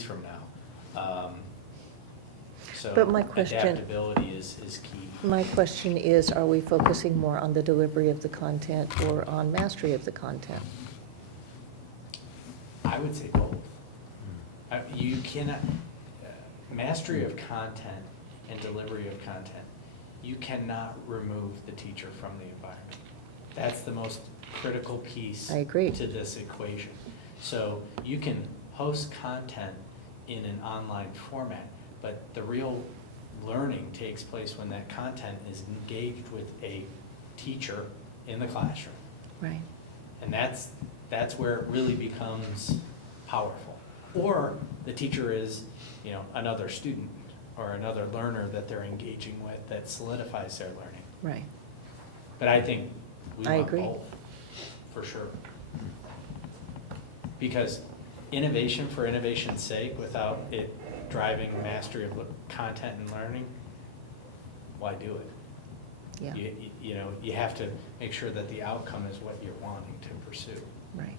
from now. So But my question- adaptability is key. My question is, are we focusing more on the delivery of the content or on mastery of the content? I would say both. You cannot, mastery of content and delivery of content, you cannot remove the teacher from the environment. That's the most critical piece I agree. to this equation. So you can host content in an online format, but the real learning takes place when that content is engaged with a teacher in the classroom. Right. And that's where it really becomes powerful. Or the teacher is, another student or another learner that they're engaging with that solidifies their learning. Right. But I think we I want agree. both, for sure. Because innovation for innovation's sake, without it driving mastery of content and learning, why do it? Yeah. You have to make sure that the outcome is what you're wanting to pursue. Right.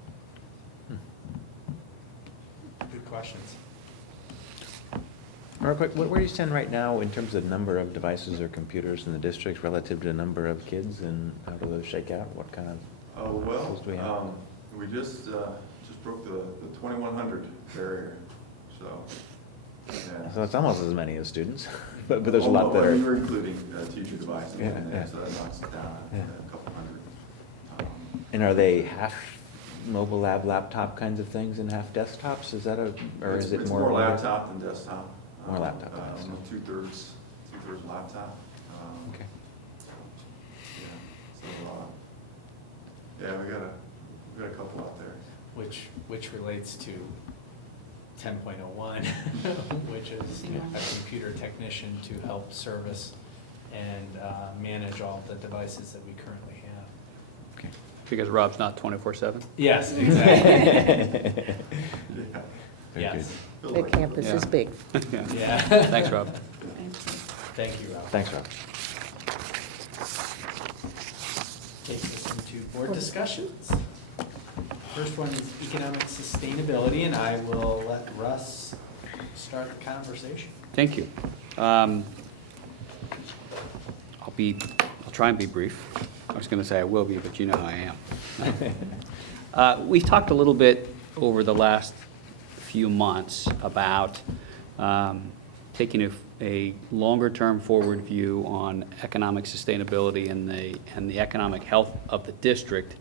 Good questions. Real quick, where do you stand right now in terms of number of devices or computers in the district relative to the number of kids, and how do those shake out? What kind of tools do we have? We just broke the 2,100 barrier, so. Yeah. So it's almost as many as students, but there's a lot that are. You're including teacher devices, Yeah, and yeah. so that knocks it down Yeah. a couple hundred. And are they half mobile lab laptop kinds of things and half desktops? Is that or is it It's more? more laptop than desktop. More laptop than Almost desktop. two-thirds laptop. Okay. Yeah, so, yeah, we got a couple out there. Which relates to 10.01, which is a computer technician to help service and manage all the devices that we currently have. Okay. Because Rob's not 24/7? Yes, exactly. Yeah. Very Yes. Feel The like- campus is Yeah. big. Yeah. Thanks, Rob. Thank you, Rob. Thanks, Rob. Takes us into board discussions. First one is economic sustainability, and I will let Russ start the conversation. Thank you. I'll try and be brief. I was going to say I will be, but you know how I am. We've talked a little bit over the last few months about taking a longer-term forward view on economic sustainability and the economic health of the district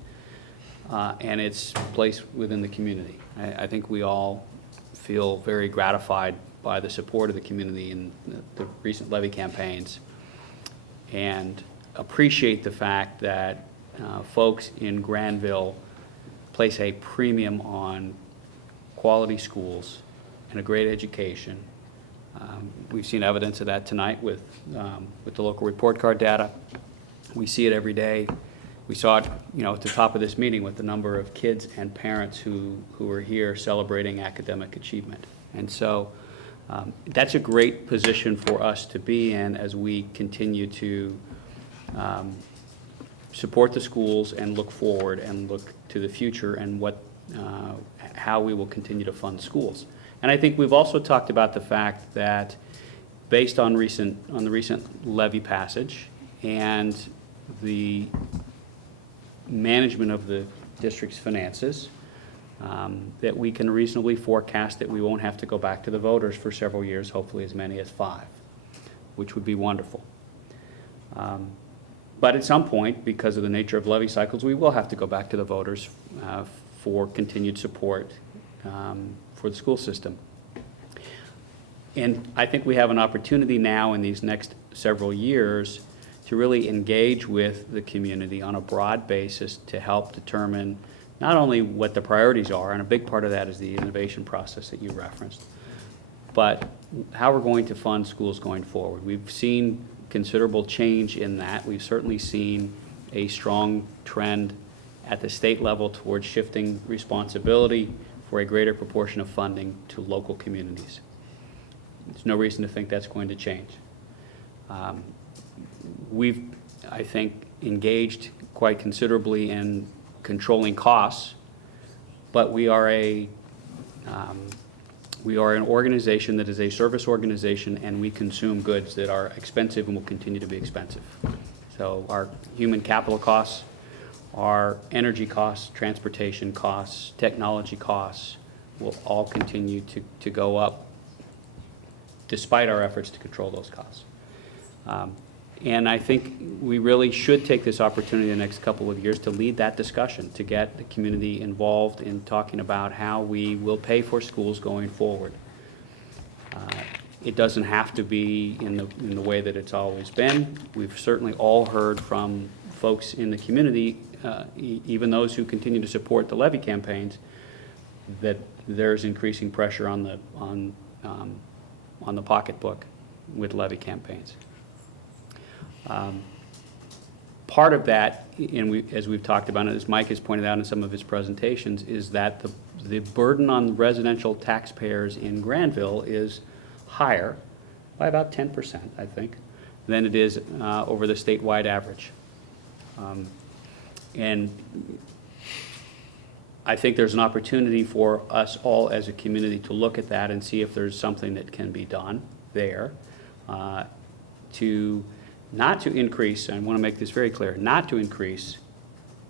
and its place within the community. I think we all feel very gratified by the support of the community in the recent levy campaigns, and appreciate the fact that folks in Granville place a premium on quality schools and a great education. We've seen evidence of that tonight with the local report card data. We see it every day. We saw it, at the top of this meeting with the number of kids and parents who are here celebrating academic achievement. And so that's a great position for us to be in as we continue to support the schools and look forward and look to the future and how we will continue to fund schools. And I think we've also talked about the fact that based on the recent levy passage and the management of the district's finances, that we can reasonably forecast that we won't have to go back to the voters for several years, hopefully as many as 5, which would be wonderful. But at some point, because of the nature of levy cycles, we will have to go back to the voters for continued support for the school system. And I think we have an opportunity now in these next several years to really engage with the community on a broad basis to help determine not only what the priorities are, and a big part of that is the innovation process that you referenced, but how we're going to fund schools going forward. We've seen considerable change in that. We've certainly seen a strong trend at the state level towards shifting responsibility for a greater proportion of funding to local communities. There's no reason to think that's going to change. We've, I think, engaged quite considerably in controlling costs, but we are a We are an organization that is a service organization, and we consume goods that are expensive and will continue to be expensive. So our human capital costs, our energy costs, transportation costs, technology costs will all continue to go up despite our efforts to control those costs. And I think we really should take this opportunity in the next couple of years to lead that discussion, to get the community involved in talking about how we will pay for schools going forward. It doesn't have to be in the way that it's always been. We've certainly all heard from folks in the community, even those who continue to support the levy campaigns, that there's increasing pressure on the pocketbook with levy campaigns. Part of that, and as we've talked about, and as Mike has pointed out in some of his presentations, is that the burden on residential taxpayers in Granville is higher by about 10%, I think, than it is over the statewide average. And I think there's an opportunity for us all as a community to look at that and see if there's something that can be done there to not to increase, and I want to make this very clear, not to increase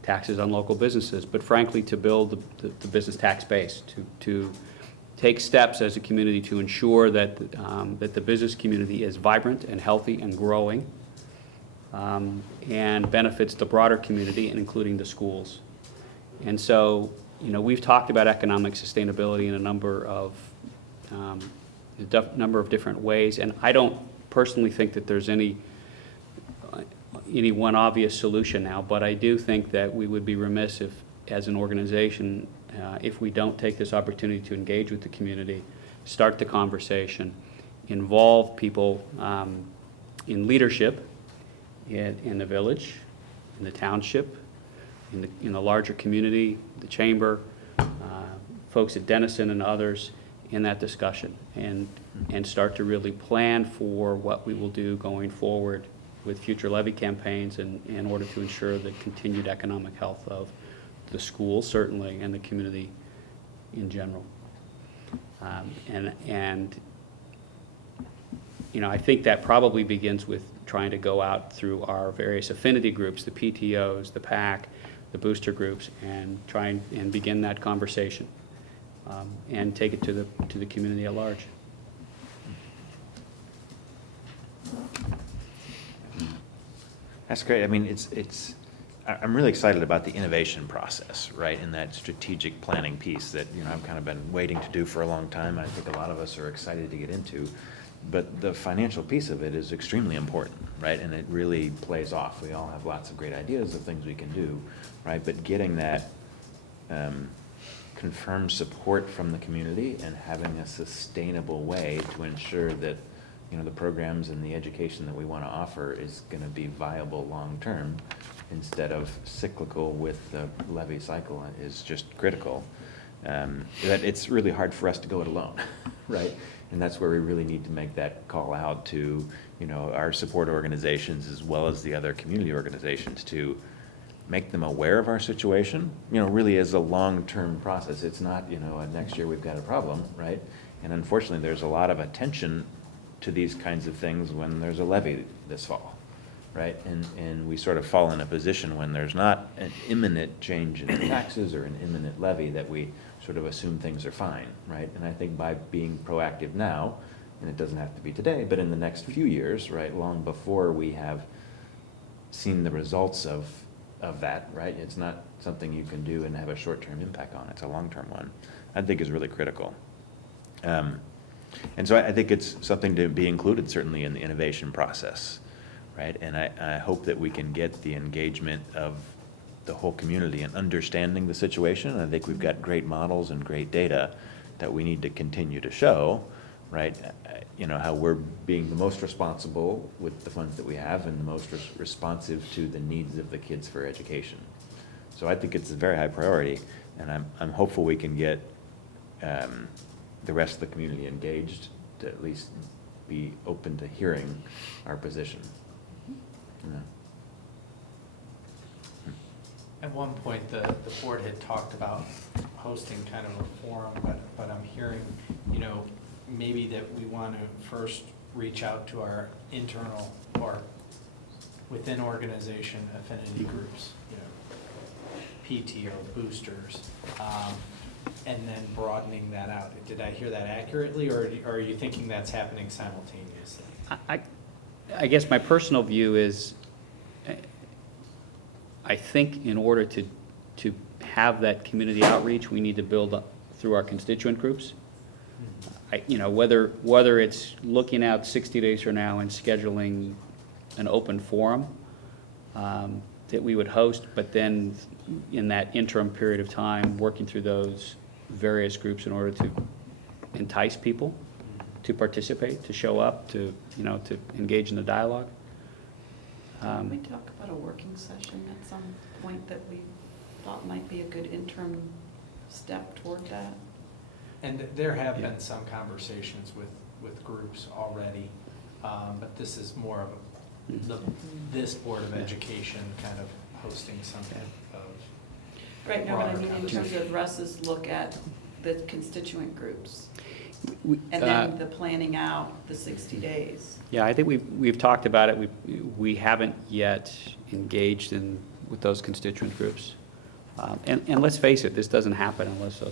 taxes on local businesses, but frankly to build the business tax base, to take steps as a community to ensure that, that the business community is vibrant and healthy and growing, and benefits the broader community, and including the schools. And so, you know, we've talked about economic sustainability in a number of different ways, and I don't personally think that there's any one obvious solution now, but I do think that we would be remiss if, as an organization, if we don't take this opportunity to engage with the community, start the conversation, involve people in leadership in the village, in the township, in the larger community, the chamber, folks at Denison and others in that discussion, and start to really plan for what we will do going forward with future levy campaigns in order to ensure the continued economic health of the school, certainly, and the community in general. And you know, I think that probably begins with trying to go out through our various affinity groups, the PTOs, the PAC, the booster groups, and try and begin that conversation, and take it to the community at large. That's great. I mean, I'm really excited about the innovation process, right, and that strategic planning piece that, you know, I've kind of been waiting to do for a long time. I think a lot of us are excited to get into, but the financial piece of it is extremely important, right, and it really plays off. We all have lots of great ideas of things we can do, right, but getting that confirmed support from the community and having a sustainable way to ensure that, you know, the programs and the education that we want to offer is going to be viable long-term instead of cyclical with the levy cycle is just critical. That it's really hard for us to go it alone, right? And that's where we really need to make that call out to, you know, our support organizations as well as the other community organizations to make them aware of our situation, you know, really as a long-term process. It's not, you know, next year we've got a problem, right? And unfortunately, there's a lot of attention to these kinds of things when there's a levy this fall, right? And we sort of fall in a position when there's not an imminent change in taxes or an imminent levy that we sort of assume things are fine, right? And I think by being proactive now, and it doesn't have to be today, but in the next few years, right, long before we have seen the results of that, right? It's not something you can do and have a short-term impact on. It's a long-term one. I think is really critical. And so I think it's something to be included certainly in the innovation process, right? And I hope that we can get the engagement of the whole community in understanding the situation. I think we've got great models and great data that we need to continue to show, right? You know, how we're being the most responsible with the funds that we have and the most responsive to the needs of the kids for education. So I think it's a very high priority, and I'm hopeful we can get the rest of the community engaged to at least be open to hearing our position. Yeah. At one point, the board had talked about hosting kind of a forum, but I'm hearing, maybe that we want to first reach out to our internal or within organization affinity groups, PTO boosters, and then broadening that out. Did I hear that accurately, or are you thinking that's happening simultaneously? I guess my personal view is, I think in order to have that community outreach, we need to build up through our constituent groups. Whether it's looking out 60 days from now and scheduling an open forum that we would host, but then in that interim period of time, working through those various groups in order to entice people to participate, to show up, to engage in the dialogue. Can we talk about a working session at some point that we thought might be a good interim step toward that? And there have been some conversations with groups already, but this is more of this Board of Education kind of hosting something of. Right, no, but I broader mean in terms conversation. of Russ's look at the constituent groups, We- and then the planning out the 60 days. Yeah, I think we've talked about it. We haven't yet engaged with those constituent groups. And let's face it, this doesn't happen unless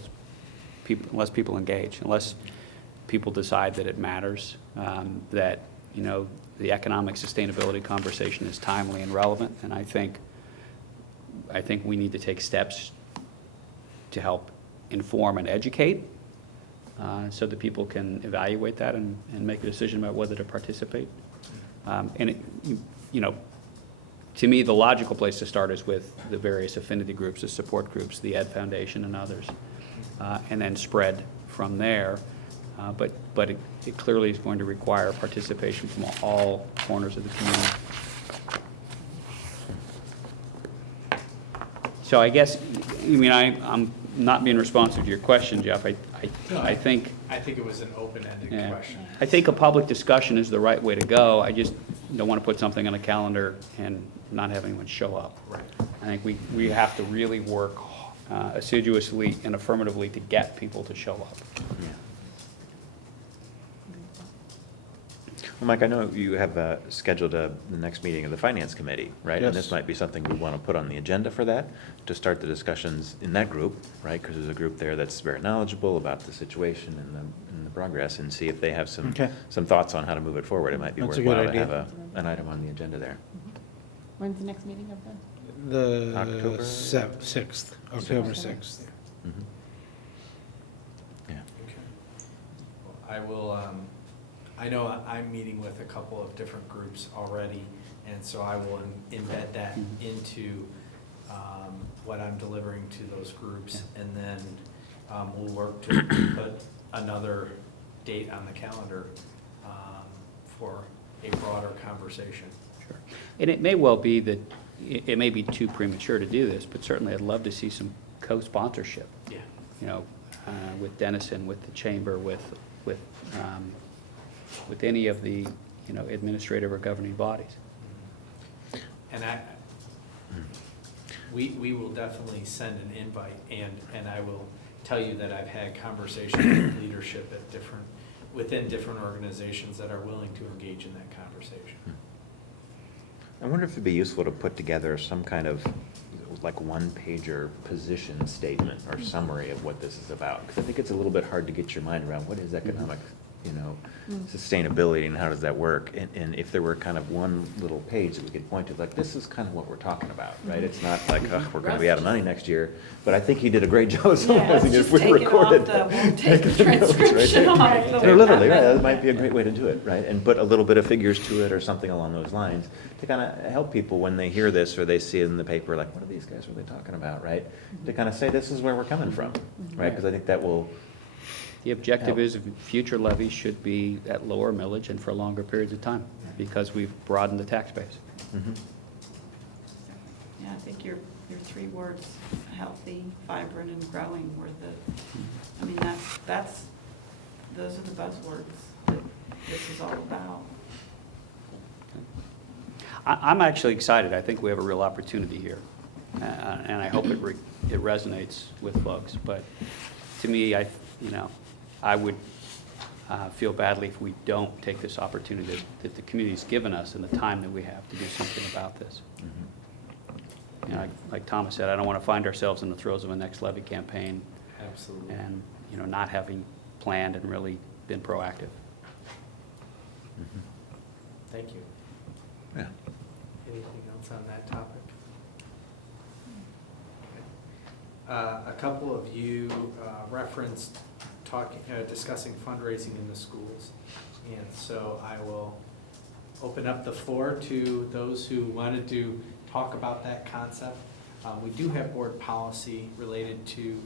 people engage, unless people decide that it matters, that the economic sustainability conversation is timely and relevant. And I think we need to take steps to help inform and educate, so that people can evaluate that and make a decision about whether to participate. To me, the logical place to start is with the various affinity groups, the support groups, the Ed Foundation and others, and then spread from there. But it clearly is going to require participation from all corners of the community. So I guess, I'm not being responsive to your question, Jeff. I think. I think it was an open-ended Yeah. question. I think a public discussion is the right way to go. I just don't want to put something on a calendar and not have anyone show up. Right. I think we have to really work assiduously and affirmatively to get people to show up. Yeah. Well, Mike, I know you have scheduled the next meeting of the Finance Committee, right? And Yes. this might be something we want to put on the agenda for that, to start the discussions in that group, right? Because there's a group there that's very knowledgeable about the situation and the progress, and see if they have some Okay. thoughts on how to move it forward. It might be That's a good worthwhile to idea. have an item on the agenda there. When's the next meeting of that? The October? 6th, October 6th. Mhm. Yeah. Okay. Well, I will, I know I'm meeting with a couple of different groups already, and so I will embed that into what I'm delivering to those groups, and then we'll work to put another date on the calendar for a broader conversation. Sure. And it may well be that it may be too premature to do this, but certainly I'd love to see some co-sponsorship. Yeah. With Denison, with the Chamber, with any of the, administrative or governing bodies. And we will definitely send an invite, and I will tell you that I've had conversations with leadership within different organizations that are willing to engage in that conversation. I wonder if it'd be useful to put together some kind of, like, one-pager position statement or summary of what this is about. Because I think it's a little bit hard to get your mind around what is economic, sustainability and how does that work? And if there were kind of one little page that we could point to, like, this is kind of what we're talking about, right? It's not like, we're gonna be out of money next year. But I think he did a great job of summarizing it. Let's just We take it off recorded. we'll take the the notes, right? transcription off. No, literally, right, that might be a great way to do it, right? And put a little bit of figures to it or something along those lines to kind of help people when they hear this or they see it in the paper, like, what are these guys really talking about, right? To kind of say, this is where we're coming from, right? Because I think that will, The objective is future levies should be at lower millage and for longer periods of time, because we've broadened the tax base. mhm. Yeah, I think your three words, healthy, vibrant, and growing were those are the buzzwords that this is all about. I'm actually excited. I think we have a real opportunity here. And I hope it it resonates with folks. But to me, I would feel badly if we don't take this opportunity that the community's given us and the time that we have to do something about this. Mhm. You know, like Thomas said, I don't want to find ourselves in the throes of a next levy campaign Absolutely. and, not having planned and really been proactive. Mhm. Thank you. Yeah. Anything else on that topic? A couple of you referenced discussing fundraising in the schools. And so I will open up the floor to those who wanted to talk about that concept. We do have board policy related to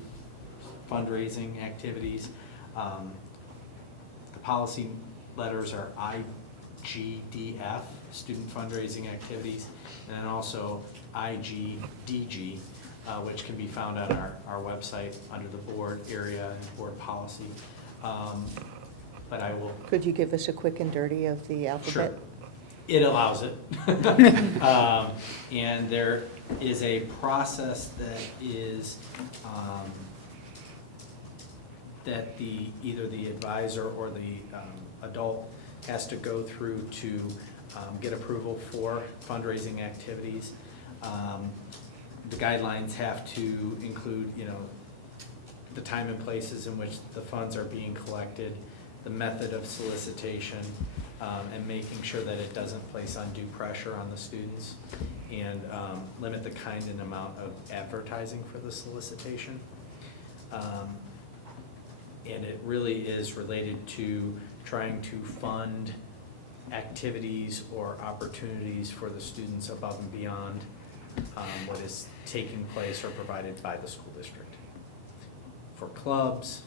fundraising activities. The policy letters are IGDF, student fundraising activities, and then also IGDG, which can be found on our website under the board area and board policy. But I will. Could you give us a quick and dirty of the alphabet? Sure. It allows it. And there is a process that is, that either the advisor or the adult has to go through to get approval for fundraising activities. The guidelines have to include, the time and places in which the funds are being collected, the method of solicitation, and making sure that it doesn't place undue pressure on the students, and limit the kind and amount of advertising for the solicitation. And it really is related to trying to fund activities or opportunities for the students above and beyond what is taking place or provided by the school district. For clubs,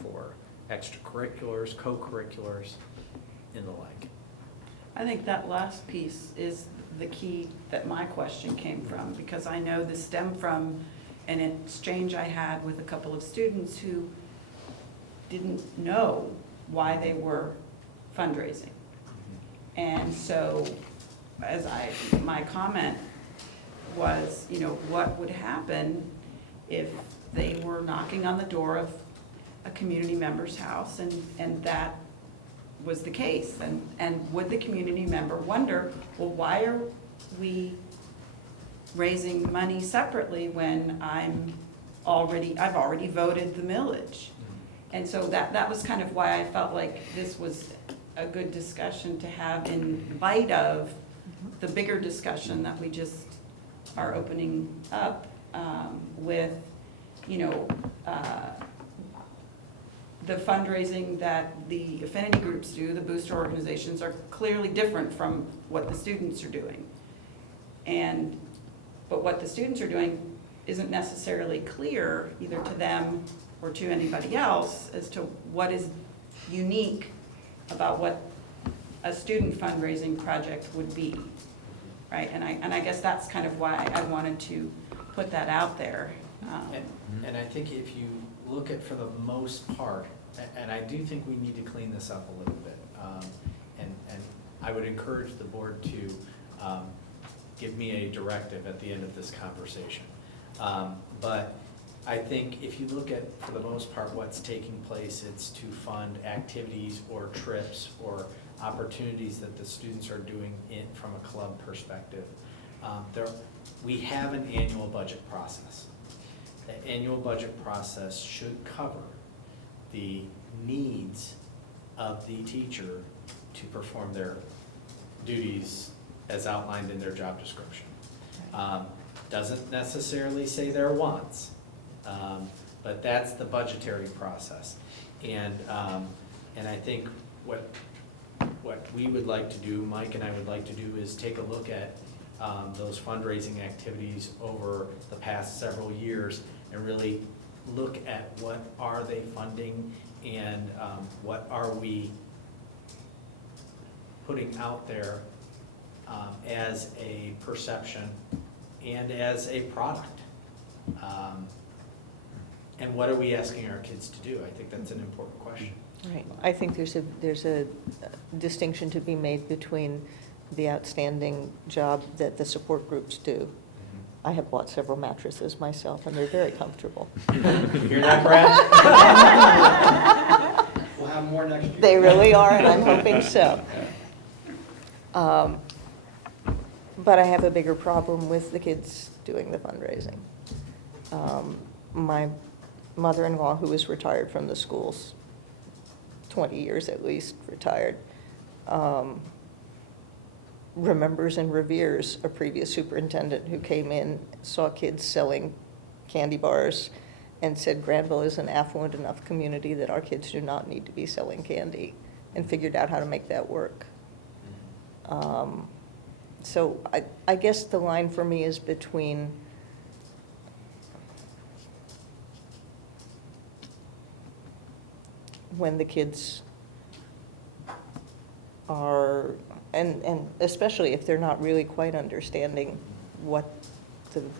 for extracurriculars, co-curriculars, and the like. I think that last piece is the key that my question came from, because I know this stemmed from an exchange I had with a couple of students who didn't know why they were fundraising. And so my comment was, what would happen if they were knocking on the door of a community member's house and that was the case? And would the community member wonder, well, why are we raising money separately when I've already voted the millage? And so that was kind of why I felt like this was a good discussion to have in light of the bigger discussion that we just are opening up with, the fundraising that the affinity groups do, the booster organizations, are clearly different from what the students are doing. But what the students are doing isn't necessarily clear either to them or to anybody else as to what is unique about what a student fundraising project would be, right? And I guess that's kind of why I wanted to put that out there. And I think if you look at, for the most part, and I do think we need to clean this up a little bit, and I would encourage the board to give me a directive at the end of this conversation. But I think if you look at, for the most part, what's taking place, it's to fund activities or trips or opportunities that the students are doing from a club perspective. We have an annual budget process. The annual budget process should cover the needs of the teacher to perform their duties as outlined in their job description. Doesn't necessarily say their wants, but that's the budgetary process. And I think what we would like to do, Mike and I would like to do, is take a look at those fundraising activities over the past several years and really look at what are they funding and what are we putting out there as a perception and as a product. And what are we asking our kids to do? I think that's an important question. Right. I think there's a distinction to be made between the outstanding job that the support groups do I have bought several mattresses myself, and they're very comfortable. Hear that, Brad? We'll have more next year. They really are, and I'm hoping so. But I have a bigger problem with the kids doing the fundraising. My mother-in-law, who was retired from the schools, 20 years at least retired, remembers and reveres a previous superintendent who came in, saw kids selling candy bars, and said Granville is an affluent enough community that our kids do not need to be selling candy, and figured out how to make that work. So I guess the line for me is between when the kids are, and especially if they're not really quite understanding what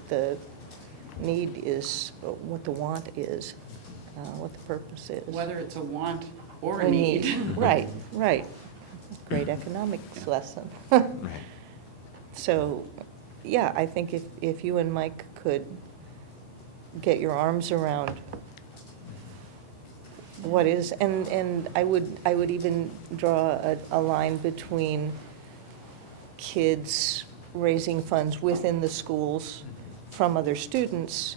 the need is, what the want is, what the purpose is. Whether it's a want or a need. Right, right. Great economics lesson. Right. So, yeah, I think if you and Mike could get your arms around what is, and I would even draw a line between kids raising funds within the schools from other students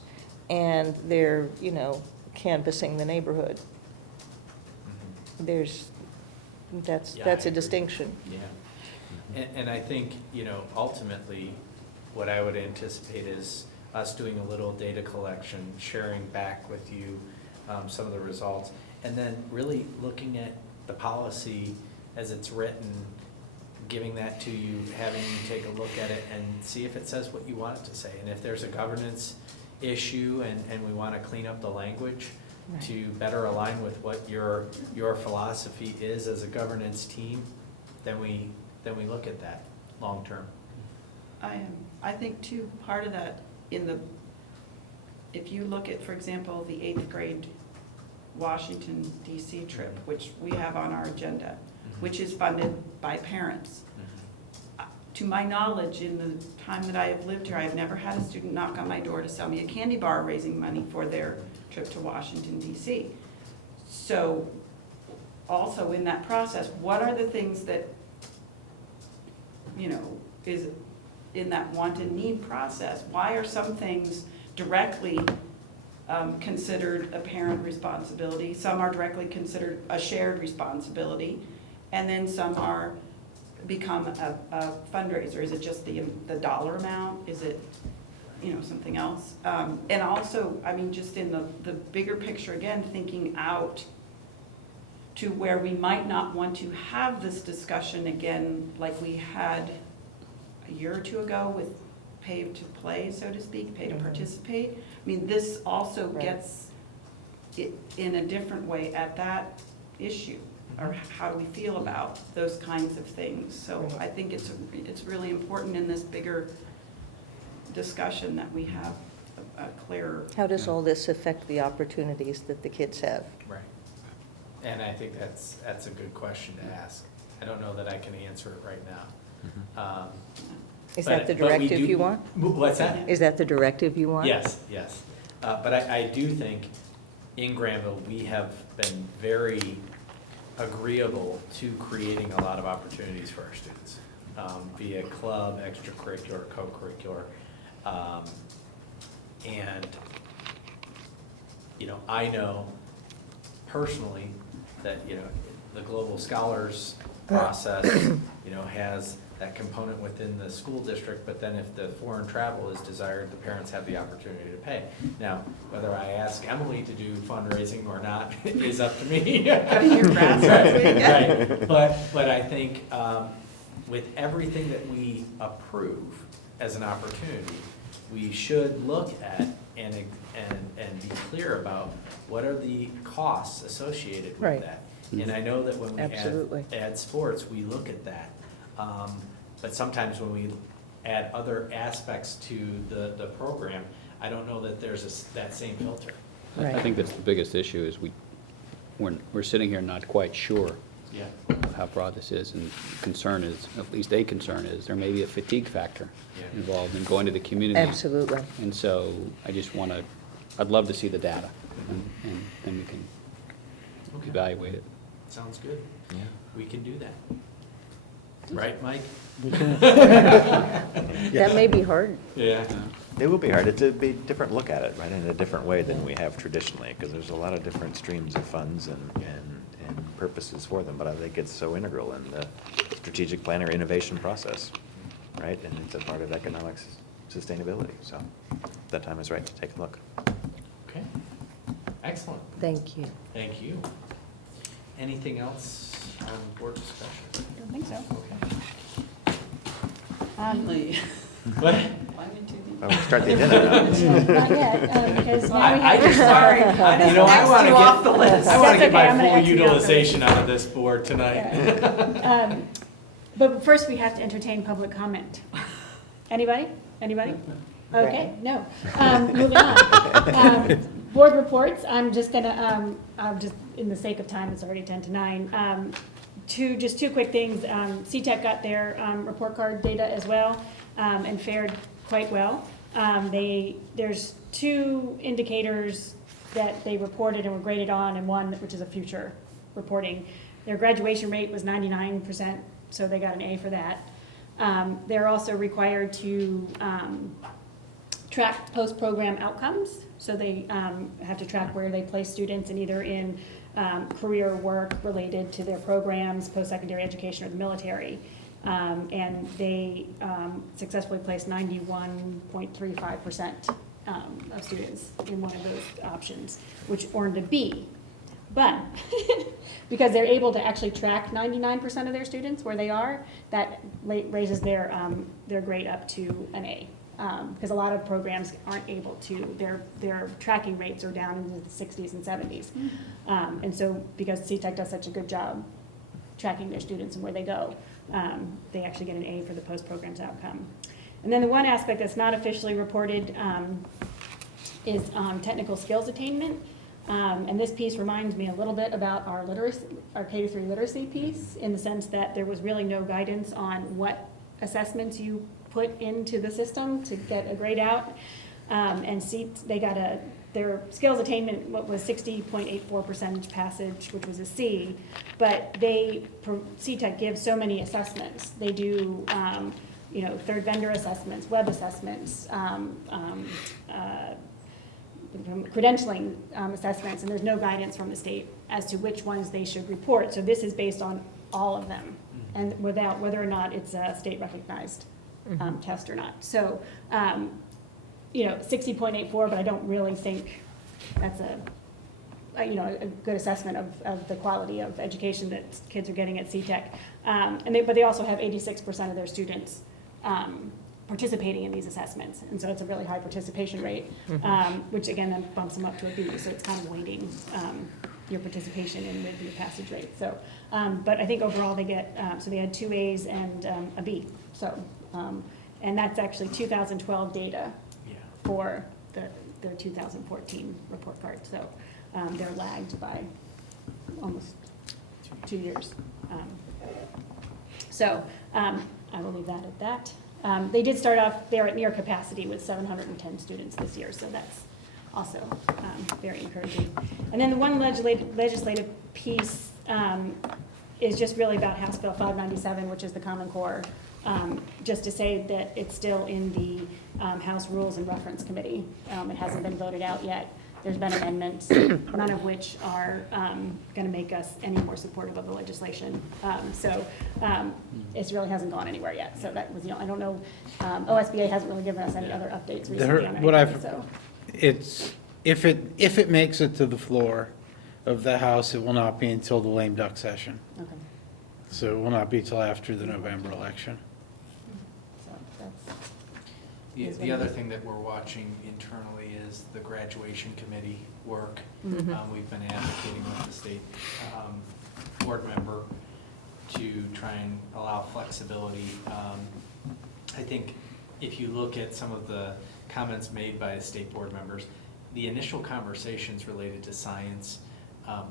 and their, canvassing the neighborhood. That's Yeah, I a agree. distinction. Yeah. And I think, ultimately, what I would anticipate is us doing a little data collection, sharing back with you some of the results, and then really looking at the policy as it's written, giving that to you, having you take a look at it and see if it says what you want it to say. And if there's a governance issue and we want to clean up the language Right. to better align with what your philosophy is as a governance team, then we look at that long-term. I think too, part of that if you look at, for example, the 8th grade Washington DC trip, which we have on our agenda, which is funded by parents. To my knowledge, in the time that I have lived here, I have never had a student knock on my door to sell me a candy bar raising money for their trip to Washington DC. So also in that process, what are the things that, is in that want and need process? Why are some things directly considered a parent responsibility? Some are directly considered a shared responsibility, and then some are become a fundraiser. Is it just the dollar amount? Is it something else? And also, just in the bigger picture, again, thinking out to where we might not want to have this discussion again like we had a year or two ago with pay to play, so to speak, pay to participate. This also Right. gets it in a different way at that issue, or how do we feel about those kinds of things. So Right. I think it's really important in this bigger discussion that we have a clearer. How does all this affect the opportunities that the kids have? Right. And I think that's a good question to ask. I don't know that I can answer it right now. Is But- that the but we directive do- you want? What's that? Is that the directive you want? Yes, yes. But I do think in Granville, we have been very agreeable to creating a lot of opportunities for our students, via club, extracurricular, co-curricular. And, I know personally that, the Global Scholars process, has that component within the school district, but then if the foreign travel is desired, the parents have the opportunity to pay. Now, whether I ask Emily to do fundraising or not is up to me. Cutting your grass next week. Right. But I think with everything that we approve as an opportunity, we should look at and be clear about what are the costs associated with Right. that. And I know that when we Absolutely. add sports, we look at that. But sometimes when we add other aspects to the program, I don't know that there's that same filter. I Right. think that's the biggest issue is we're sitting here not quite sure Yeah. of how broad this is, and concern is, at least a concern is, there may be a fatigue factor Yeah. involved in going to the community. Absolutely. And so I just want to, I'd love to see the data, and then we can Okay. evaluate it. Sounds good. Yeah. We can do that. Right, Mike? That may be hard. Yeah. It will be hard. It's a different look at it, right, in a different way than we have traditionally, because there's a lot of different streams of funds and purposes for them, but I think it's so integral in the strategic plan or innovation process, right? And it's a part of economic sustainability, so that time is right to take a look. Okay. Excellent. Thank you. Thank you. Anything else on board discussion? I don't think so. Okay. Finally. What? Oh, we'll start the agenda now. Not yet, because now we I have. just Sorry, want, I just you know, I X'd want to you off the list. I want to That's get okay, I'm my gonna full X you off the list. utilization out of this board tonight. Yeah. But first, we have to entertain public comment. Anybody? Anybody? Okay, no. Moving on. Board reports, I'm just gonna, just, in the sake of time, it's already 10 to 9. Just two quick things. CTEC got their report card data as well, and fared quite well. There's 2 indicators that they reported and were graded on, and one which is a future reporting. Their graduation rate was 99%, so they got an A for that. They're also required to track post-program outcomes, so they have to track where they place students in either in career work related to their programs, post-secondary education, or the military. And they successfully placed 91.35% of students in one of those options, which earned a B. But because they're able to actually track 99% of their students where they are, that raises their grade up to an A. Because a lot of programs aren't able to, their tracking rates are down into the 60s and 70s. And so because CTEC does such a good job tracking their students and where they go, they actually get an A for the post-programs outcome. And then the one aspect that's not officially reported is technical skills attainment. And this piece reminds me a little bit about our literacy, our K-3 literacy piece, in the sense that there was really no guidance on what assessments you put into the system to get a grade out. And they got their skills attainment, what was 60.84% passage, which was a C, but CTEC gives so many assessments. They do, third vendor assessments, web assessments, credentialing assessments, and there's no guidance from the state as to which ones they should report. So this is based on all of them, and without whether or not it's a state recognized test or not. So, 60.84, but I don't really think that's a good assessment of the quality of education that kids are getting at CTEC. But they also have 86% of their students participating in these assessments, and so it's a really high participation rate, which again then bumps them up to a B, so it's kind of weighting your participation in with your passage rate. So, but I think overall they get, so they had 2 A's and a B, so, and that's actually 2012 data for their 2014 report card, so they're lagged by almost 2 years. So I will leave that at that. They did start off, they're at near capacity with 710 students this year, so that's also very encouraging. And then the one legislative piece is just really about House Bill 597, which is the Common Core. Just to say that it's still in the House Rules and Reference Committee. It hasn't been voted out yet. There's been amendments, none of which are going to make us any more supportive of the legislation. It really hasn't gone anywhere yet. So that was, I don't know, OSBA hasn't really given us any other updates recently on anything, so. It's, if it makes it to the floor of the House, it will not be until the lame duck session. Okay. So it will not be till after the November election. So that's. The other thing that we're watching internally is the graduation committee work. We've been advocating with the state board member to try and allow flexibility. I think if you look at some of the comments made by state board members, the initial conversations related to science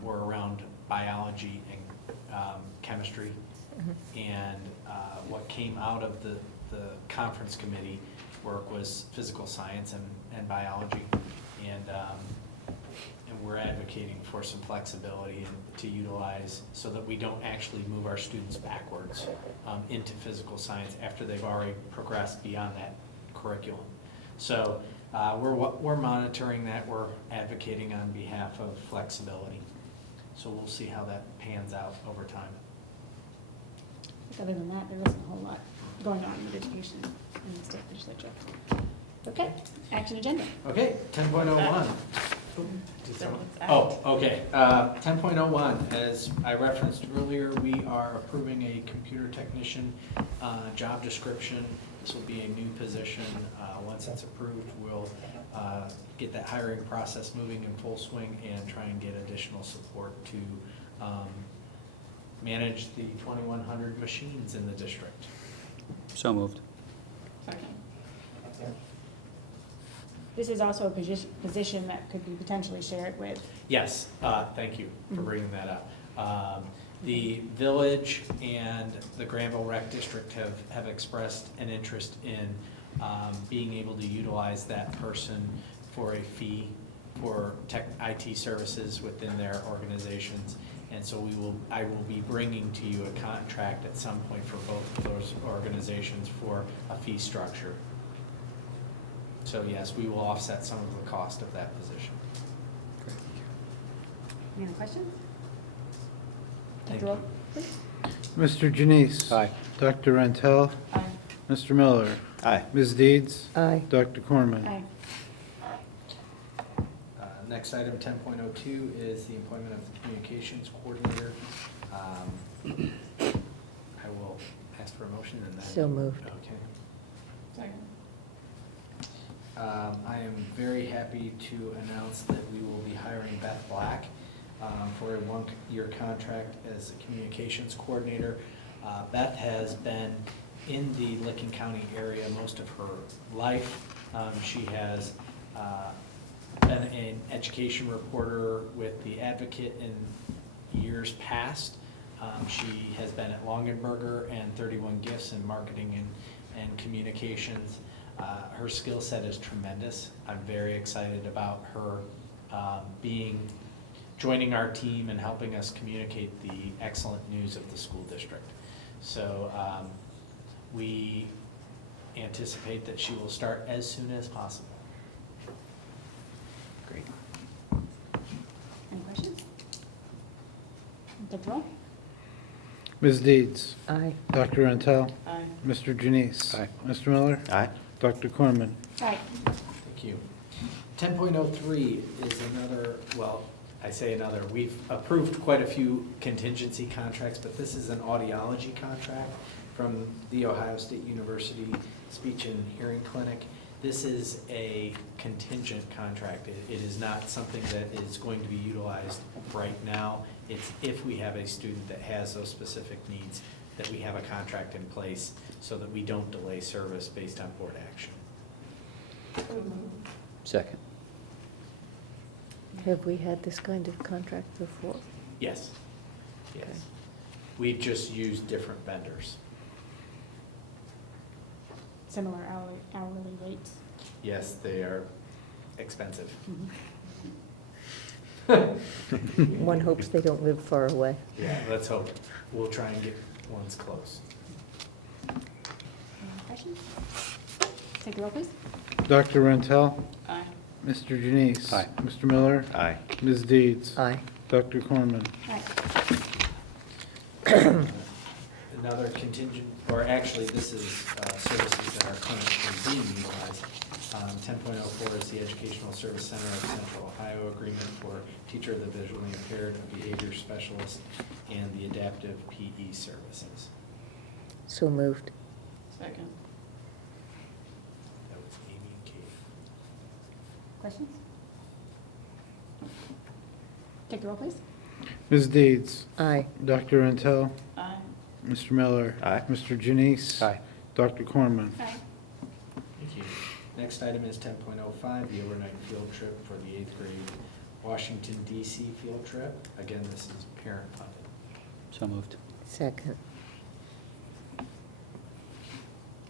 were around biology and chemistry. And what came out of the conference committee work was physical science and biology. And we're advocating for some flexibility and to utilize so that we don't actually move our students backwards into physical science after they've already progressed beyond that curriculum. So we're monitoring that. We're advocating on behalf of flexibility. So we'll see how that pans out over time. Other than that, there wasn't a whole lot going on with education in the state legislature. Okay, action agenda. Okay, 10.01. So it's out. Oh, okay. 10.01, as I referenced earlier, we are approving a computer technician job description. This will be a new position. Once it's approved, we'll get that hiring process moving in full swing and try and get additional support to manage the 2,100 machines in the district. So moved. Second. This is also a position that could be potentially shared with. Yes, thank you for bringing that up. The village and the Granville Rec District have expressed an interest in being able to utilize that person for a fee for tech IT services within their organizations. And so I will be bringing to you a contract at some point for both of those organizations for a fee structure. So yes, we will offset some of the cost of that position. Any other questions? Thank Dr. Roll, you. please. Mr. Janice. Aye. Dr. Rentel. Aye. Mr. Miller. Aye. Ms. Deeds. Aye. Dr. Corman. Aye. Next item, 10.02, is the employment of the communications coordinator. I will ask for a motion and then. So moved. Okay. Second. I am very happy to announce that we will be hiring Beth Black for a one-year contract as a communications coordinator. Beth has been in the Licking County area most of her life. She has been an education reporter with the Advocate in years past. She has been at Longenberger and 31 Gifts in marketing and communications. Her skill set is tremendous. I'm very excited about her joining our team and helping us communicate the excellent news of the school district. So we anticipate that she will start as soon as possible. Great. Any questions? Dr. Roll? Ms. Deeds. Aye. Dr. Rentel. Aye. Mr. Janice. Aye. Mr. Miller. Aye. Dr. Corman. Aye. Thank you. 10.03 is another, well, I say another, we've approved quite a few contingency contracts, but this is an audiology contract from The Ohio State University Speech and Hearing Clinic. This is a contingent contract. It is not something that is going to be utilized right now. It's if we have a student that has those specific needs, that we have a contract in place so that we don't delay service based on board action. Second. Have we had this kind of contract before? Yes, yes. Okay. We've just used different vendors. Similar hourly rates. Yes, they are expensive. One hopes they don't live far away. Yeah, let's hope. We'll try and get ones close. Any questions? Take the roll, please. Dr. Rentel. Aye. Mr. Janice. Aye. Mr. Miller. Aye. Ms. Deeds. Aye. Dr. Corman. Aye. Another contingent, or actually, this is services that are currently being utilized. 10.04 is the Educational Service Center of Central Ohio agreement for teacher of the visually impaired, a behavior specialist, and the adaptive PE services. So moved. Second. That was Amy and Kate. Questions? Take the roll, please. Ms. Deeds. Aye. Dr. Rentel. Aye. Mr. Miller. Aye. Mr. Janice. Aye. Dr. Corman. Aye. Thank you. Next item is 10.05, the overnight field trip for the 8th grade Washington DC field trip. Again, this is parent funded. So moved. Second.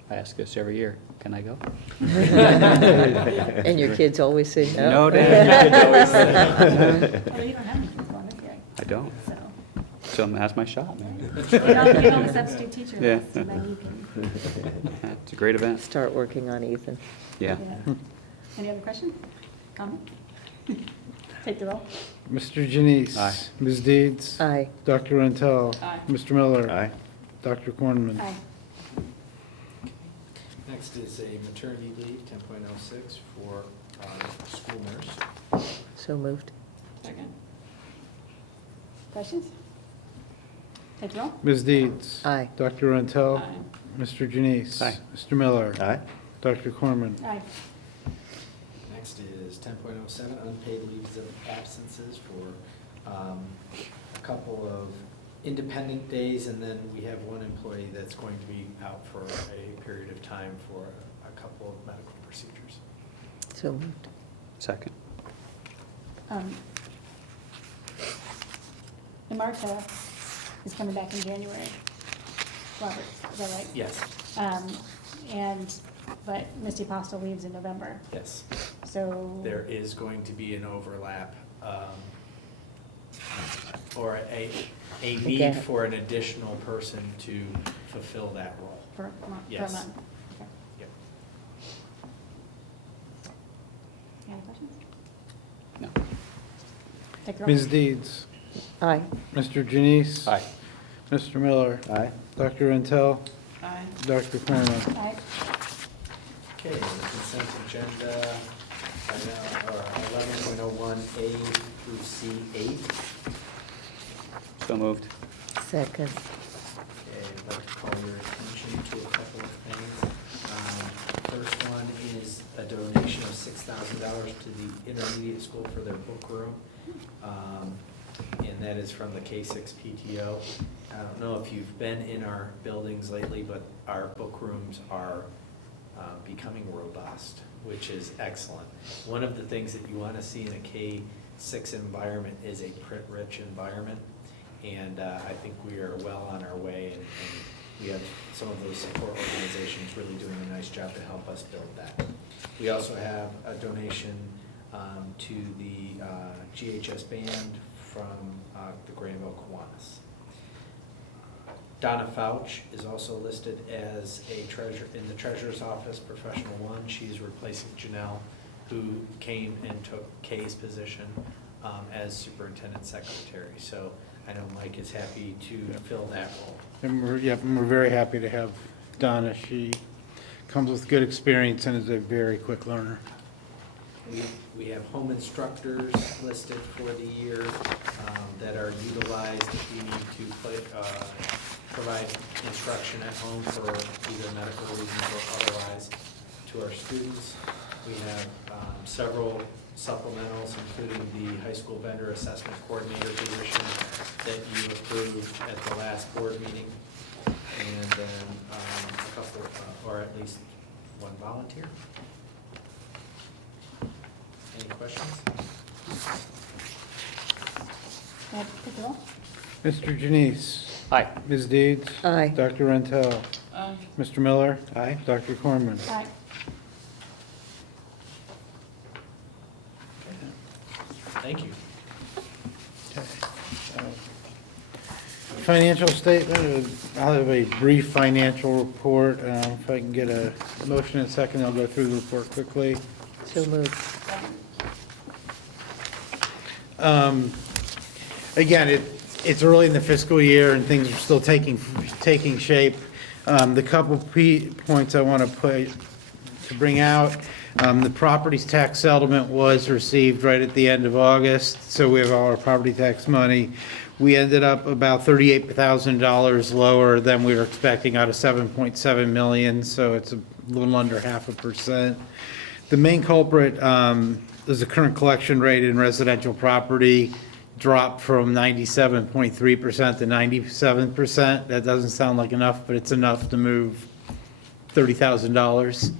I ask this every year. Can I go? And your kids always say no? No, Dad. Well, you don't have any kids going this year, I don't. so. So that's my shot, man. Get on the substitute teacher Yeah. list, and then you can. It's a great event. Start working on Ethan. Yeah. Any other questions? Comment? Take the roll. Mr. Janice. Aye. Ms. Deeds. Aye. Dr. Rentel. Aye. Mr. Miller. Aye. Dr. Cornman. Aye. Next is a maternity leave, 10.06, for school nurse. So moved. Second. Questions? Take the roll. Ms. Deeds. Aye. Dr. Rentel. Aye. Mr. Janice. Aye. Mr. Miller. Aye. Dr. Cornman. Aye. Next is 10.07, unpaid leaves of absences for a couple of independent days, and then we have one employee that's going to be out for a period of time for a couple of medical procedures. So moved. Second. Marta is coming back in January. Robert, is that right? Yes, But Misty Postle leaves in November, yes. so. There is going to be an overlap, or a need Okay. for an additional person to fulfill that role. For a month. Yes. Okay. Yep. Any other questions? No. Take the roll. Ms. Deeds. Aye. Mr. Janice. Aye. Mr. Miller. Aye. Dr. Rentel. Aye. Dr. Cornman. Aye. Okay, the consent agenda, item, or 11.01A through C8. So moved. Second. Okay, I'd like to call your attention to a couple of things. First one is a donation of $6,000 to the intermediate school for their book room. And that is from the K-6 PTO. I don't know if you've been in our buildings lately, but our book rooms are becoming robust, which is excellent. One of the things that you want to see in a K-6 environment is a print-rich environment. And I think we are well on our way, and we have some of those support organizations really doing a nice job to help us build that. We also have a donation to the GHS band from the Granville Kiwanis. Donna Fouch is also listed as a treasurer in the treasurer's office, professional one. She's replacing Janelle, who came and took Kay's position as superintendent secretary. So I know Mike is happy to fill that role. And we're very happy to have Donna. She comes with good experience and is a very quick learner. We have home instructors listed for the year that are utilized if we need to provide instruction at home for either medical reasons or otherwise to our students. We have several supplementals, including the high school vendor assessment coordinator position that you approved at the last board meeting. And then a couple, or at least one volunteer. Any questions? Take the roll. Mr. Janice. Aye. Ms. Deeds. Aye. Dr. Rentel. Aye. Mr. Miller. Aye. Dr. Cornman. Aye. Thank you. Financial statement, I'll have a brief financial report. If I can get a motion in a second, I'll go through the report quickly. So moved. Again, it's early in the fiscal year and things are still taking shape. The couple points I want to bring out, the property tax settlement was received right at the end of August, so we have all our property tax money. We ended up about $38,000 lower than we were expecting out of 7.7 million, so it's a little under 0.5%. The main culprit is the current collection rate in residential property dropped from 97.3% to 97%. That doesn't sound like enough, but it's enough to move $30,000.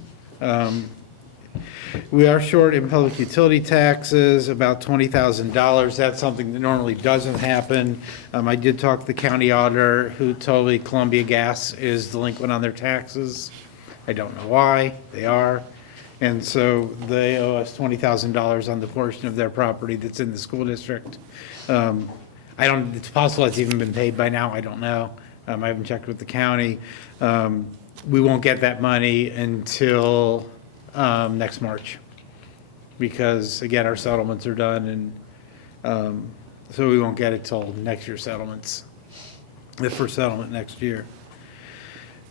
We are short in public utility taxes, about $20,000. That's something that normally doesn't happen. I did talk to the county auditor, who told me Columbia Gas is delinquent on their taxes. I don't know why, they are. And so they owe us $20,000 on the portion of their property that's in the school district. It's possible it's even been paid by now, I don't know. I haven't checked with the county. We won't get that money until next March, because again, our settlements are done, and so we won't get it till next year's settlements, the first settlement next year.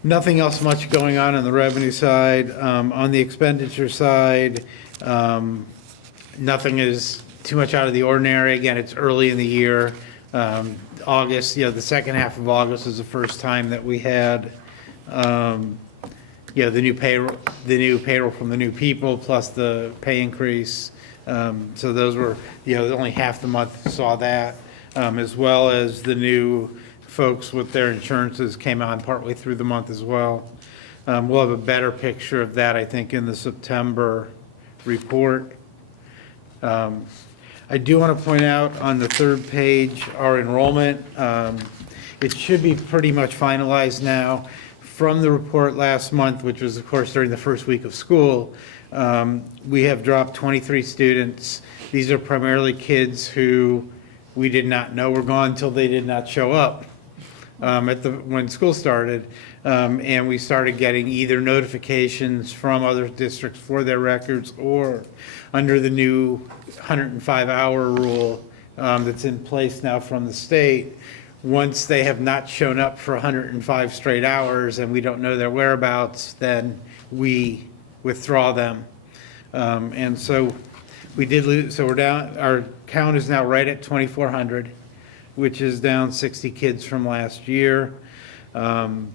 Nothing else much going on the revenue side. On the expenditure side, nothing is too much out of the ordinary. Again, it's early in the year. August, the second half of August is the first time that we had, the new payroll from the new people, plus the pay increase. So those were, only half the month saw that, as well as the new folks with their insurances came on partway through the month as well. We'll have a better picture of that, I think, in the September report. I do want to point out on the third page, our enrollment. It should be pretty much finalized now. From the report last month, which was, of course, during the first week of school, we have dropped 23 students. These are primarily kids who we did not know were gone until they did not show up when school started. And we started getting either notifications from other districts for their records, or under the new 105-hour rule that's in place now from the state, once they have not shown up for 105 straight hours and we don't know their whereabouts, then we withdraw them. And so we did lose, so we're down, our count is now right at 2,400, which is down 60 kids from last year. The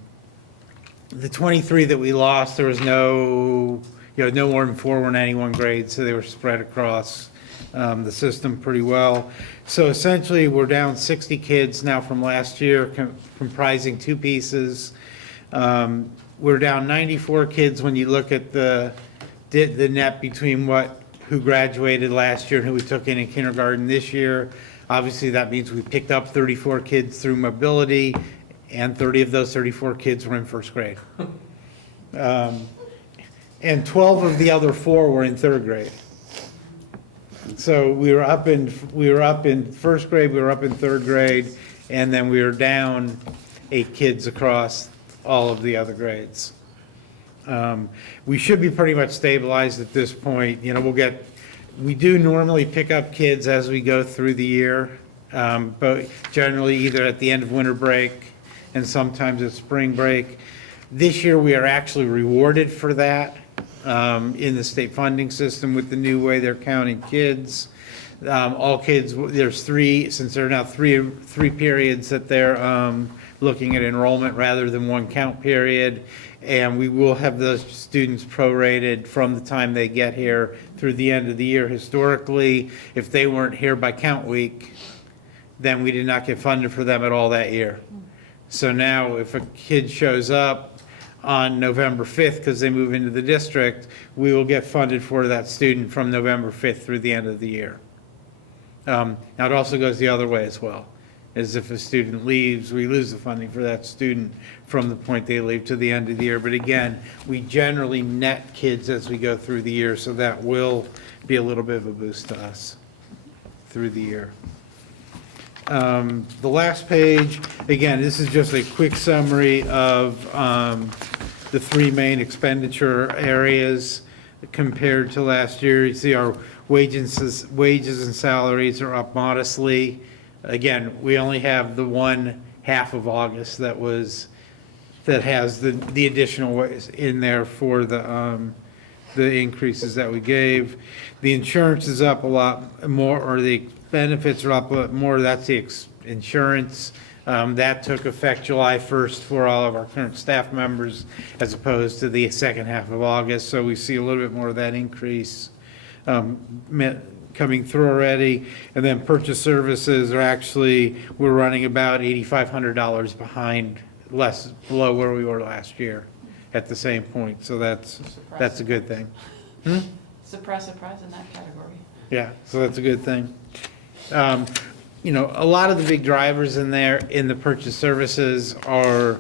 23 that we lost, there was no more than 4 were in any one grade, so they were spread across the system pretty well. So essentially, we're down 60 kids now from last year, comprising 2 pieces. We're down 94 kids when you look at the net between who graduated last year and who we took in kindergarten this year. Obviously, that means we picked up 34 kids through mobility, and 30 of those 34 kids were in first grade. And 12 of the other 4 were in third grade. So we were up in first grade, we were up in third grade, and then we were down 8 kids across all of the other grades. We should be pretty much stabilized at this point. We do normally pick up kids as we go through the year, but generally either at the end of winter break and sometimes at spring break. This year, we are actually rewarded for that in the state funding system with the new way they're counting kids. All kids, there's 3, since there are now three periods that they're looking at enrollment rather than 1 count period. And we will have those students prorated from the time they get here through the end of the year. Historically, if they weren't here by count week, then we did not get funded for them at all that year. So now if a kid shows up on November 5th because they move into the district, we will get funded for that student from November 5th through the end of the year. Now it also goes the other way as well, as if a student leaves, we lose the funding for that student from the point they leave to the end of the year. But again, we generally net kids as we go through the year, so that will be a little bit of a boost to us through the year. The last page, again, this is just a quick summary of the 3 main expenditure areas compared to last year. You see our wages and salaries are up modestly. Again, we only have the 1 half of August that has the additional ways in there for the increases that we gave. The insurance is up a lot more, or the benefits are up a lot more. That's the insurance. That took effect July 1st for all of our current staff members, as opposed to the second half of August. So we see a little bit more of that increase coming through already. And then purchase services are actually, we're running about $8,500 below where we were last year at the same point. So that's a good thing. Surprise, surprise in that category. Yeah, so that's a good thing. You know, a lot of the big drivers in there, in the purchase services are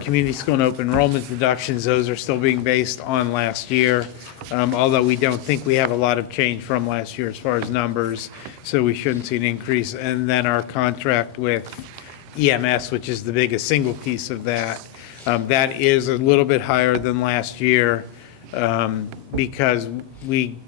community school and open enrollment deductions. Those are still being based on last year, although we don't think we have a lot of change from last year as far as numbers, so we shouldn't see an increase. And then our contract with EMS, which is the biggest single piece of that, that is a little bit higher than last year, because we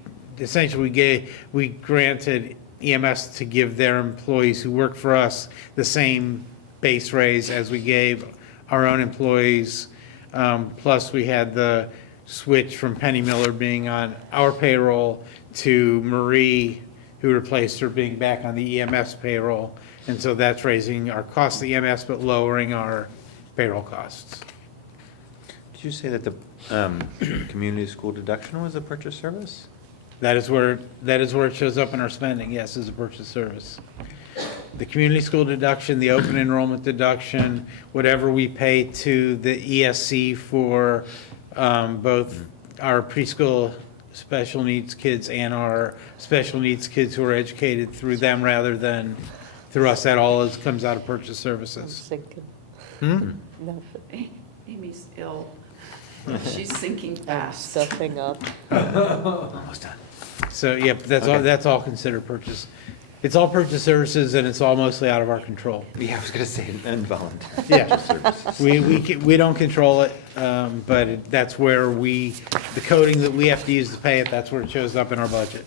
granted EMS to give their employees who work for us the same base raise as we gave our own employees. Plus, we had the switch from Penny Miller being on our payroll to Marie, who replaced her, being back on the EMS payroll. And so that's raising our cost of EMS, but lowering our payroll costs. Did you say that the community school deduction was a purchase service? That is where it shows up in our spending, yes, as a purchase service. The community school deduction, the open enrollment deduction, whatever we pay to the ESC for both our preschool special needs kids and our special needs kids who are educated through them rather than through us, that all comes out of purchase I'm services. thinking, Hmm? nothing, Amy's ill. She's sinking fast. stuffing up. Almost done. So, yeah, Okay. that's all considered purchase. It's all purchase services and it's all mostly out of our control. Yeah, I was gonna say involuntary. Yeah. services. We don't control it, but that's where the coding that we have to use to pay it, that's where it shows up in our budget.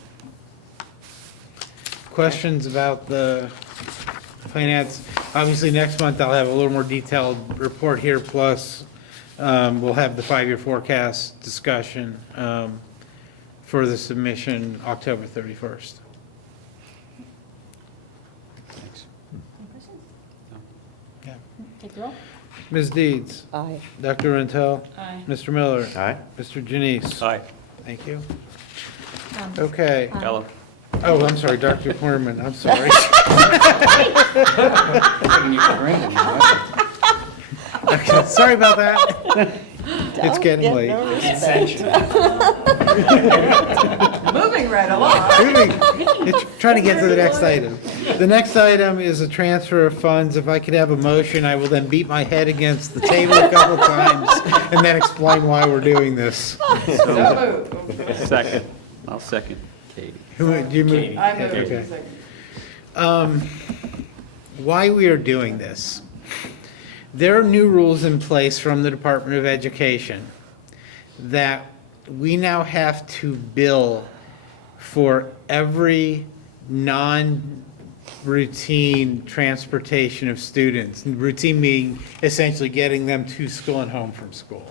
Questions about the finance? Obviously, next month I'll have a little more detailed report here, plus we'll have the 5-year forecast discussion for the submission October 31st. Thanks. Any questions? Yeah. Take the roll. Ms. Deeds? Aye. Dr. Rentel? Aye. Mr. Miller? Aye. Mr. Janice? Aye. Thank you. Um, Okay. Ellen? Oh, I'm sorry, Dr. Corman, I'm sorry. Okay, sorry about that. It's Don't getting get late. no respect. Moving right along. It's trying to get to the next item. The next item is a transfer of funds. If I could have a motion, I will then beat my head against the table a couple times and then explain why we're doing this. So moved. Second. I'll second Katie. Who, do you move? Katie. I moved. Okay. Second. Why we are doing this. There are new rules in place from the Department of Education that we now have to bill for every non-routine transportation of students. Routine meaning essentially getting them to school and home from school.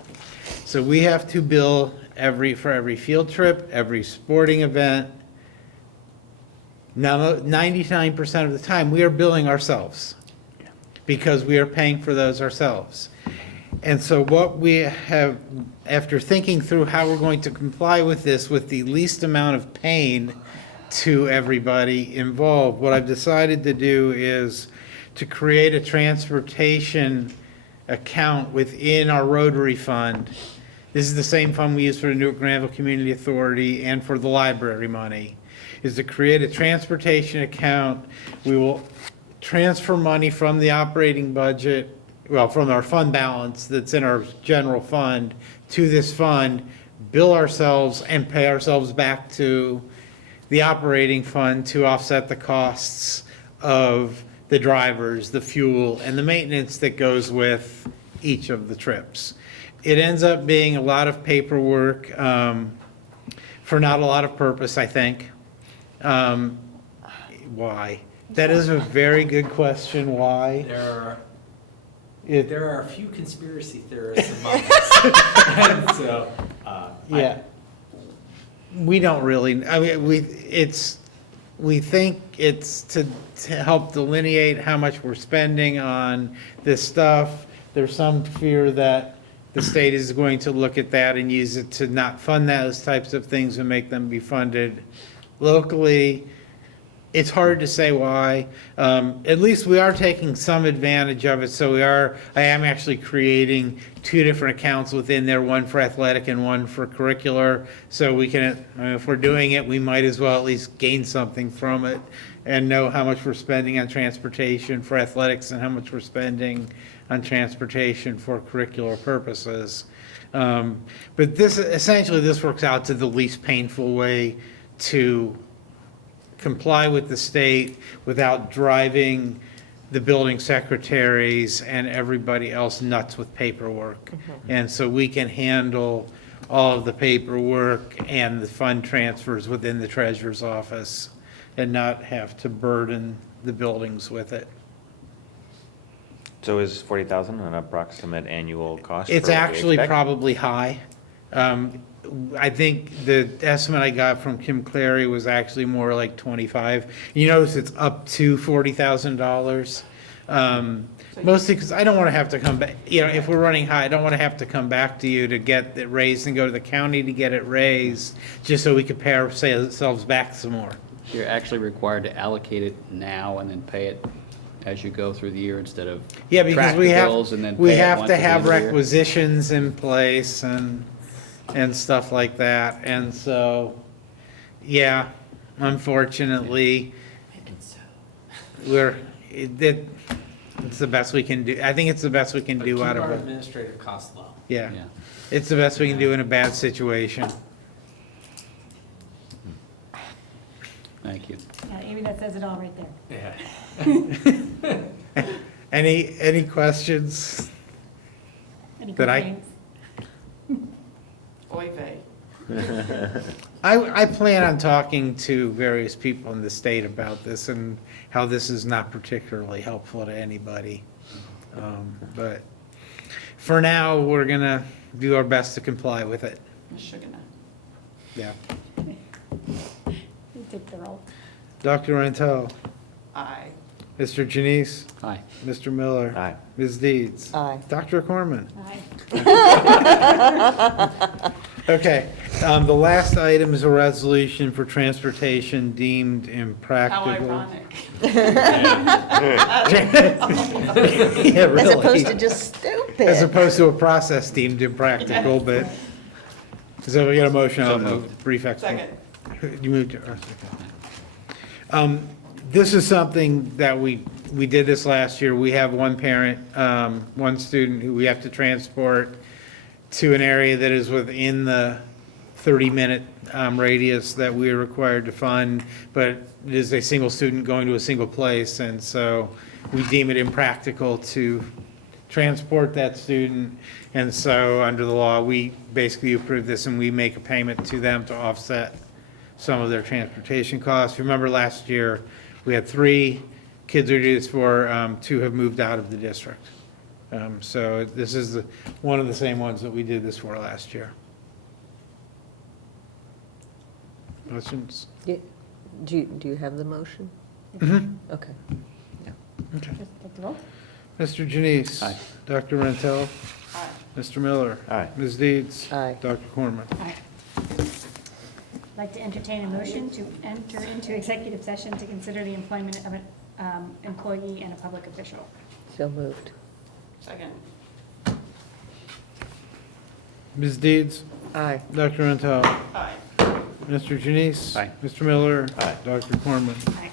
So we have to bill for every field trip, every sporting event. Now, 99% of the time, we are billing ourselves because we are paying for those ourselves. And so what we have, after thinking through how we're going to comply with this with the least amount of pain to everybody involved, what I've decided to do is to create a transportation account within our Rotary Fund. This is the same fund we use for the Newark Granville Community Authority and for the library money, is to create a transportation account. We will transfer money from the operating budget, well, from our fund balance that's in our general fund to this fund, bill ourselves and pay ourselves back to the operating fund to offset the costs of the drivers, the fuel, and the maintenance that goes with each of the trips. It ends up being a lot of paperwork for not a lot of purpose, I think. Why? That is a very good question, why? There are a few conspiracy theorists among us. And so, Yeah. We don't really, I mean, we think it's to help delineate how much we're spending on this stuff. There's some fear that the state is going to look at that and use it to not fund those types of things and make them be funded locally. It's hard to say why. At least we are taking some advantage of it, so I am actually creating 2 different accounts within there, one for athletic and one for curricular. So we can, if we're doing it, we might as well at least gain something from it and know how much we're spending on transportation for athletics and how much we're spending on transportation for curricular purposes. But essentially this works out to the least painful way to comply with the state without driving the building secretaries and everybody else nuts with paperwork. And so we can handle all of the paperwork and the fund transfers within the treasurer's office and not have to burden the buildings with it. So is 40,000 an approximate annual cost? It's for what we actually expect? probably high. I think the estimate I got from Kim Clary was actually more like 25. You notice it's up to $40,000. Mostly because I don't want to have to come back, if we're running high, I don't want to have to come back to you to get it raised and go to the county to get it raised, just so we could pay ourselves back some more. You're actually required to allocate it now and then pay it as you go through the year instead of Yeah, because track we the have, bills and then we pay it have once to at the have end of the year. requisitions in place and stuff like that. And so, yeah, unfortunately, it's the best we can do. I think it's the best we can But do keep out of our it. administrative costs low. Yeah, Yeah. it's the best we can do in a bad situation. Thank you. Yeah, Amy, that says it all right there. Yeah. Any questions? Any That I- complaints? Oy vey. I plan on talking to various people in the state about this and how this is not particularly helpful to anybody. But for now, we're gonna do our best to comply with it. Sugar nut. Yeah. You take the roll. Dr. Rantel, Aye. Mr. Janice, Hi. Mr. Miller. Aye. Ms. Deeds. Aye. Dr. Corman. Aye. Okay, the last item is a resolution for transportation deemed How impractical. ironic. Yeah, As opposed to really. just stupid. As opposed to a process deemed impractical, but, so we got a motion So on a moved. brief explanation. Second. You moved it. This is something that we did this last year. We have one parent, one student who we have to transport to an area that is within the 30-minute radius that we are required to fund, but it is a single student going to a single place, and so we deem it impractical to transport that student. And so under the law, we basically approve this and we make a payment to them to offset some of their transportation costs. Remember last year, we had 3 kids we did this for, 2 have moved out of the district. So this is one of the same ones that we did this for last year. Questions? Do you have the motion? Mhm. Okay. Okay. Just take the roll. Mr. Janice. Aye. Dr. Rentel. Aye. Mr. Miller. Aye. Ms. Deeds. Aye. Dr. Corman. Aye. I'd like to entertain a motion to enter into executive session to consider the employment of an employee and a public official. So moved. Second. Ms. Deeds. Aye. Dr. Rentel. Aye. Mr. Janice. Aye. Mr. Miller. Aye. Dr. Corman. Aye.